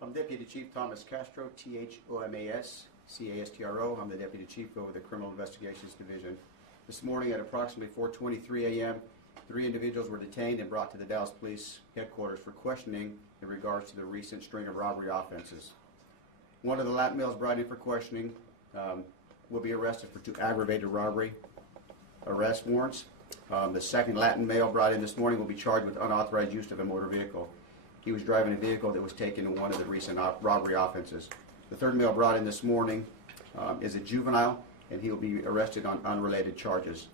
I'm Deputy Chief Thomas Castro, Thomas Castro. I'm the Deputy Chief over the Criminal Investigations Division. This morning at approximately 4:23 a.m., 3 individuals were detained and brought to the Dallas Police Headquarters for questioning in regards to the recent string of robbery offenses. One of the Latin males brought in for questioning will be arrested for 2 aggravated robbery arrest warrants. The second Latin male brought in this morning will be charged with unauthorized use of a motor vehicle. He was driving a vehicle that was taken in one of the recent robbery offenses. The third male brought in this morning is a juvenile, and he will be arrested on unrelated charges.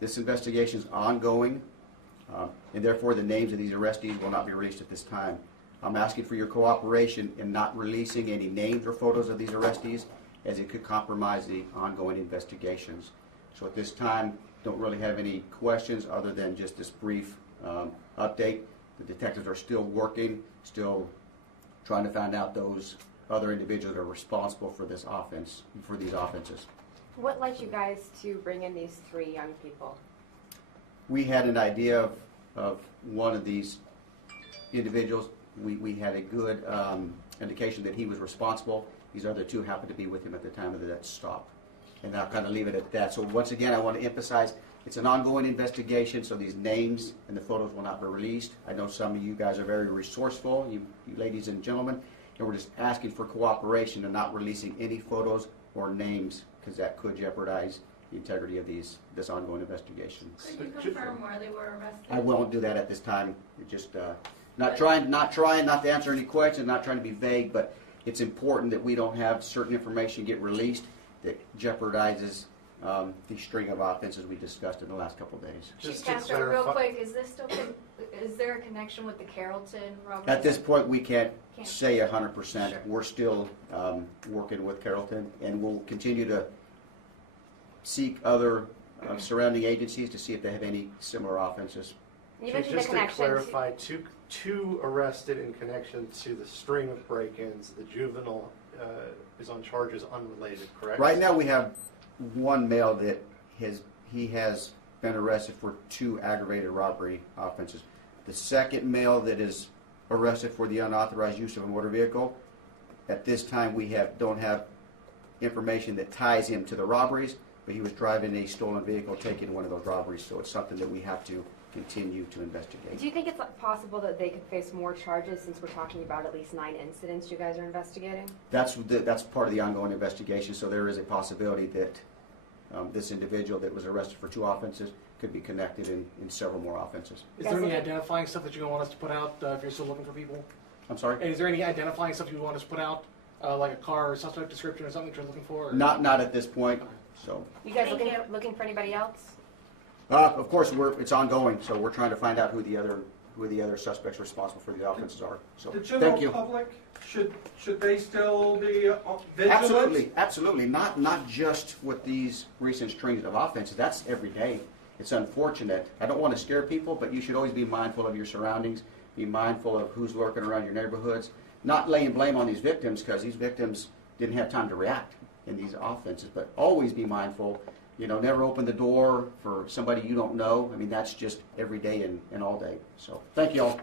This investigation is ongoing, and therefore the names of these arrestees will not be released at this time. I'm asking for your cooperation in not releasing any names or photos of these arrestees, as it could compromise the ongoing investigations. So at this time, don't really have any questions other than just this brief update. The detectives are still working, still trying to find out those other individuals that are responsible for this offense, for these offenses. What led you guys to bring in these 3 young people? We had an idea of one of these individuals. We had a good indication that he was responsible. These other 2 happened to be with him at the time of that stop. And I'll kind of leave it at that. So once again, I want to emphasize, it's an ongoing investigation, so these names and the photos will not be released. I know some of you guys are very resourceful, you ladies and gentlemen, and we're just asking for cooperation and not releasing any photos or names, because that could jeopardize the integrity of this ongoing investigation. Could you confirm where they were arrested? I won't do that at this time. Just not trying not to answer any questions, not trying to be vague, but it's important that we don't have certain information get released that jeopardizes the string of offenses we discussed in the last couple of days. Chief Castro, real quick, is there a connection with the Carrollton robbery? At this point, we can't say 100%. Sure. We're still working with Carrollton, and we'll continue to seek other surrounding agencies to see if they have any similar offenses. You mentioned Just the to connection. clarify, two arrested in connection to the string of break-ins. The juvenile is on charges unrelated, correct? Right now, we have one male that has been arrested for 2 aggravated robbery offenses. The second male that is arrested for the unauthorized use of a motor vehicle, at this time we don't have information that ties him to the robberies, but he was driving a stolen vehicle taking one of those robberies, so it's something that we have to continue to investigate. Do you think it's possible that they could face more charges, since we're talking about at least 9 incidents you guys are investigating? That's part of the ongoing investigation, so there is a possibility that this individual that was arrested for 2 offenses could be connected in several more offenses. Is there any identifying stuff that you want us to put out if you're still looking for people? I'm sorry? Is there any identifying stuff you want us to put out, like a car or suspect description or something that you're looking for? Or? Not at this point. So. You guys looking for anybody else? Of course, it's ongoing, so we're trying to find out who the other suspects responsible for the offenses are. So, the thank general you. public, should they still be vigilant? Absolutely. Not just with these recent strings of offenses. That's every day. It's unfortunate. I don't want to scare people, but you should always be mindful of your surroundings. Be mindful of who's lurking around your neighborhoods. Not laying blame on these victims, because these victims didn't have time to react in these offenses. But always be mindful. Never open the door for somebody you don't know. I mean, that's just every day and all day. So, thank you all.